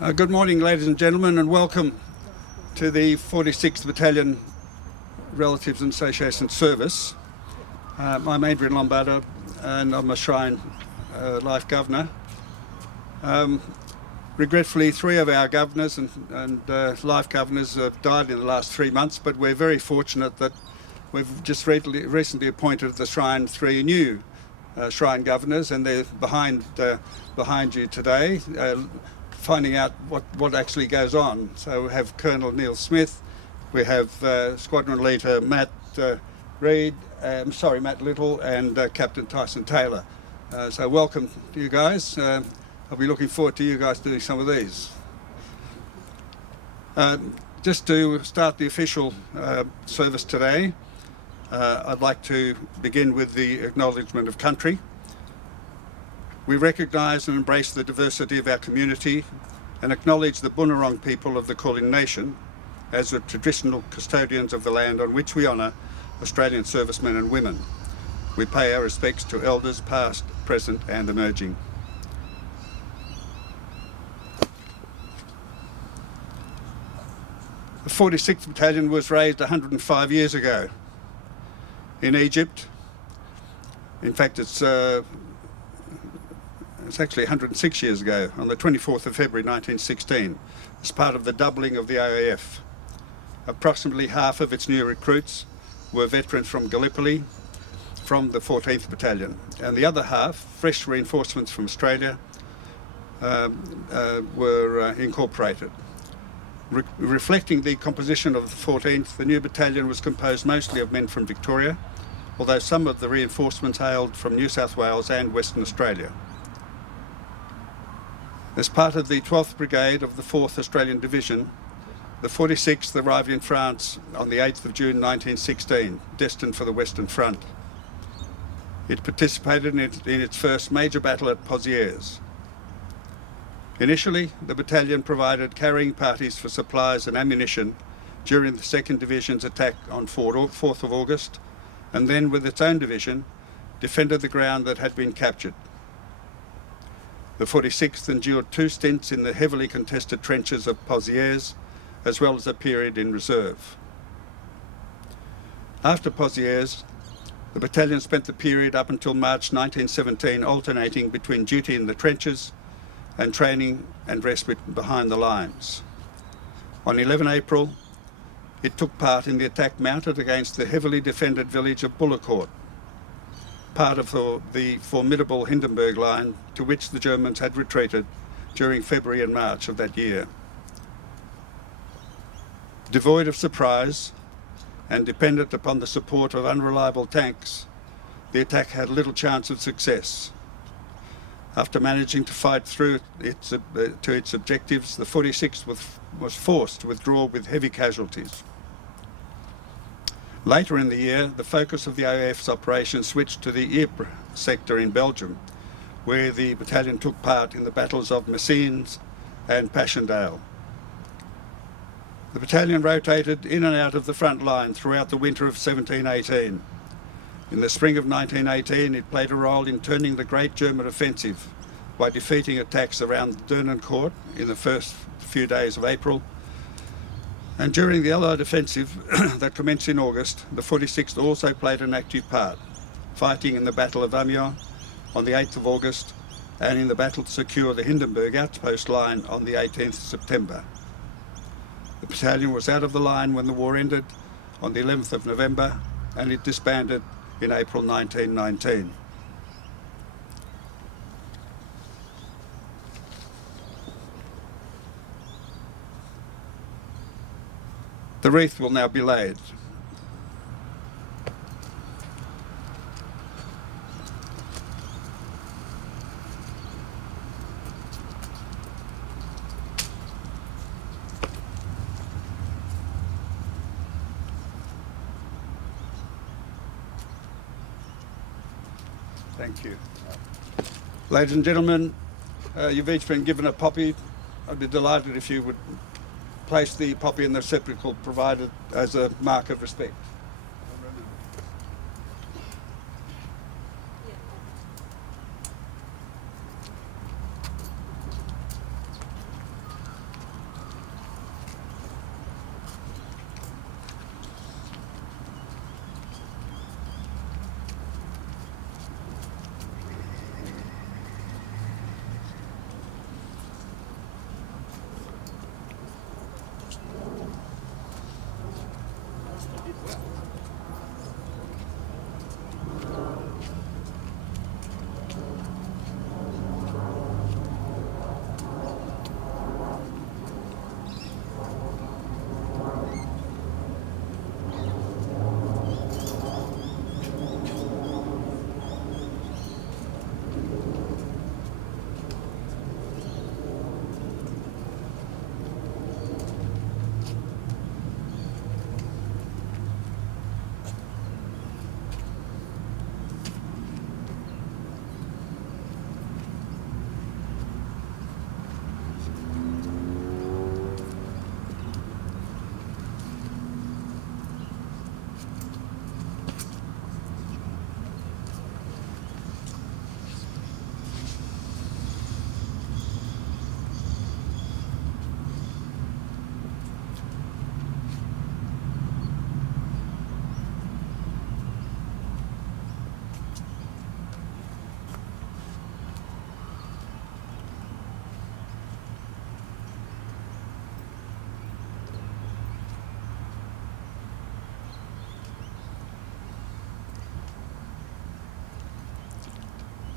Good morning, ladies and gentlemen, and welcome to the 46th Battalion Relatives and Association Service. I'm Adrian Lombardo, and I'm a Shrine Life Governor. Regretfully, 3 of our governors and Life Governors have died in the last 3 months, but we're very fortunate that we've just recently appointed at the Shrine 3 new Shrine Governors, and they're behind you today, finding out what actually goes on. So we have Colonel Neil Smith, we have Squadron Leader Matt Little, and Captain Tyson Taylor. So welcome to you guys. I'll be looking forward to you guys doing some of these. Just to start the official service today, I'd like to begin with the acknowledgement of country. We recognise and embrace the diversity of our community and acknowledge the Bunurong people of the Kulin Nation as the traditional custodians of the land on which we honour Australian servicemen and women. We pay our respects to elders past, present and emerging. The 46th Battalion was raised 105 years ago in Egypt. In fact, it's actually 106 years ago, on the 24th of February 1916, as part of the doubling of the AIF. Approximately half of its new recruits were veterans from Gallipoli, from the 14th Battalion, and the other half, fresh reinforcements from Australia, were incorporated. Reflecting the composition of the 14th, the new battalion was composed mostly of men from Victoria, although some of the reinforcements hailed from New South Wales and Western Australia. As part of the 12th Brigade of the 4th Australian Division, the 46th arrived in France on the 8th of June 1916, destined for the Western Front. It participated in its first major battle at Pozieres. Initially, the battalion provided carrying parties for supplies and ammunition during the 2nd Division's attack on 4th of August, and then with its own division, defended the ground that had been captured. The 46th endured 2 stints in the heavily contested trenches of Pozieres, as well as a period in reserve. After Pozieres, the battalion spent the period up until March 1917 alternating between duty in the trenches and training and respite behind the lines. On 11 April, it took part in the attack mounted against the heavily defended village of Bullecourt, part of the formidable Hindenburg Line to which the Germans had retreated during February and March of that year. Devoid of surprise and dependent upon the support of unreliable tanks, the attack had little chance of success. After managing to fight through to its objectives, the 46th was forced to withdraw with heavy casualties. Later in the year, the focus of the AIF's operation switched to the Ypres sector in Belgium, where the battalion took part in the battles of Messines and Passchendaele. The battalion rotated in and out of the front line throughout the winter of 1718. In the spring of 1918, it played a role in turning the Great German Offensive by defeating attacks around Bullecourt in the first few days of April. And during the Allied offensive that commenced in August, the 46th also played an active part, fighting in the Battle of Amiens on the 8th of August and in the battle to secure the Hindenburg outpost line on the 18th of September. The battalion was out of the line when the war ended on the 11th of November, and it disbanded in April 1919. The wreath will now be laid. Thank you. Ladies and gentlemen, you've each been given a poppy. I'd be delighted if you would place the poppy in the receptacle provided as a mark of respect.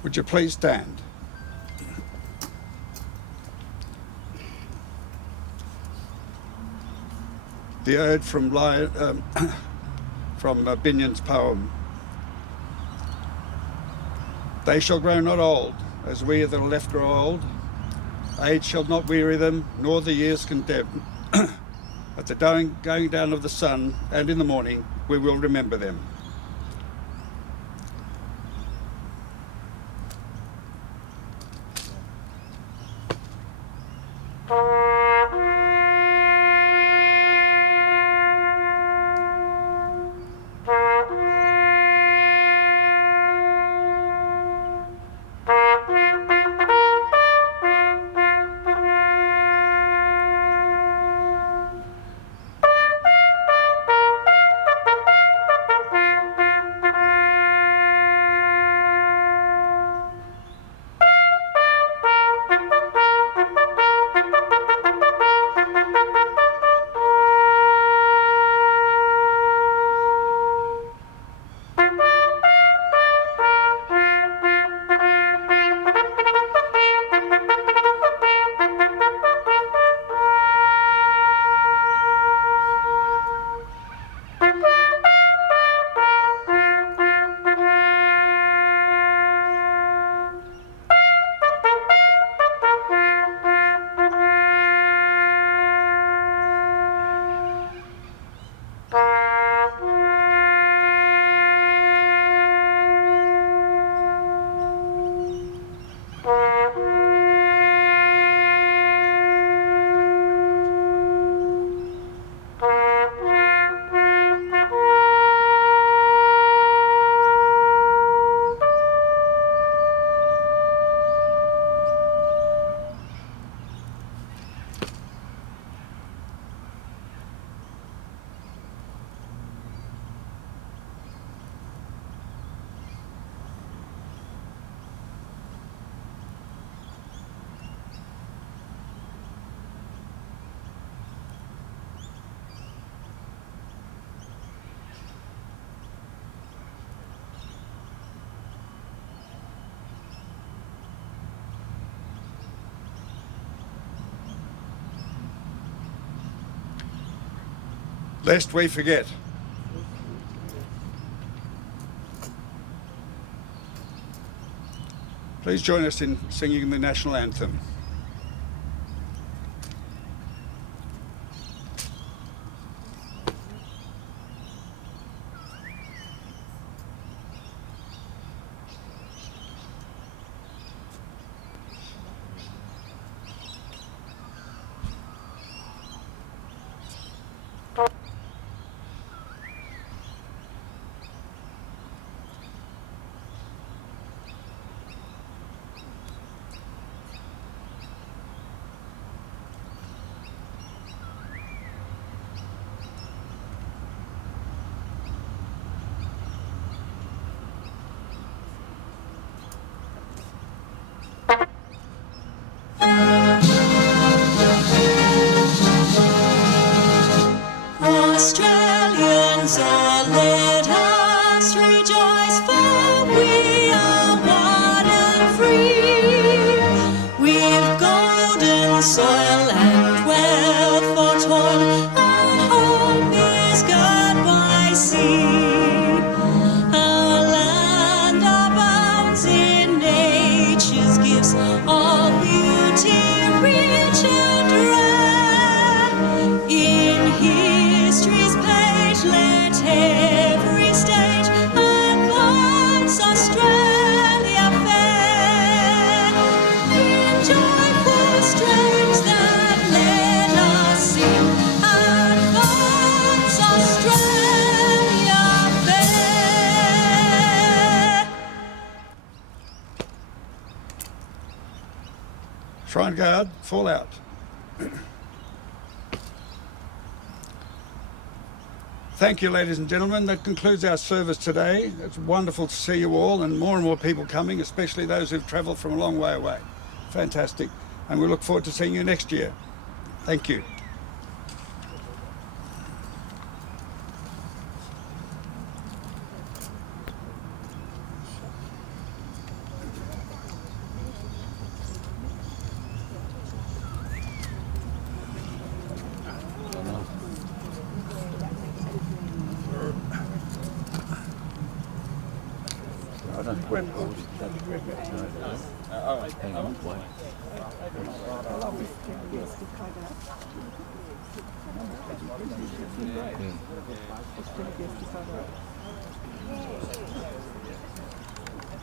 Would you please stand? The ode from Binion's poem. They shall grow not old, as we that are left grow old. Age shall not weary them, nor the years condemn. At the going down of the sun, and in the morning, we will remember them. Lest we forget. Please join us in singing the national anthem. Australians, oh, let us rejoice, for we are one and free. We've golden soil and wealth for toil, our home is girt by sea. Our land abounds in nature's gifts, all beauty rich and rare. In history's page let every stage advance Australia fair. In joyful strains that let us sing, advance Australia fair. Shrine Guard, fall out. Thank you, ladies and gentlemen. That concludes our service today. It's wonderful to see you all, and more people coming, especially those who've travelled from a long way away. Fantastic. And we look forward to seeing you next year. Thank you. Hang on, wait.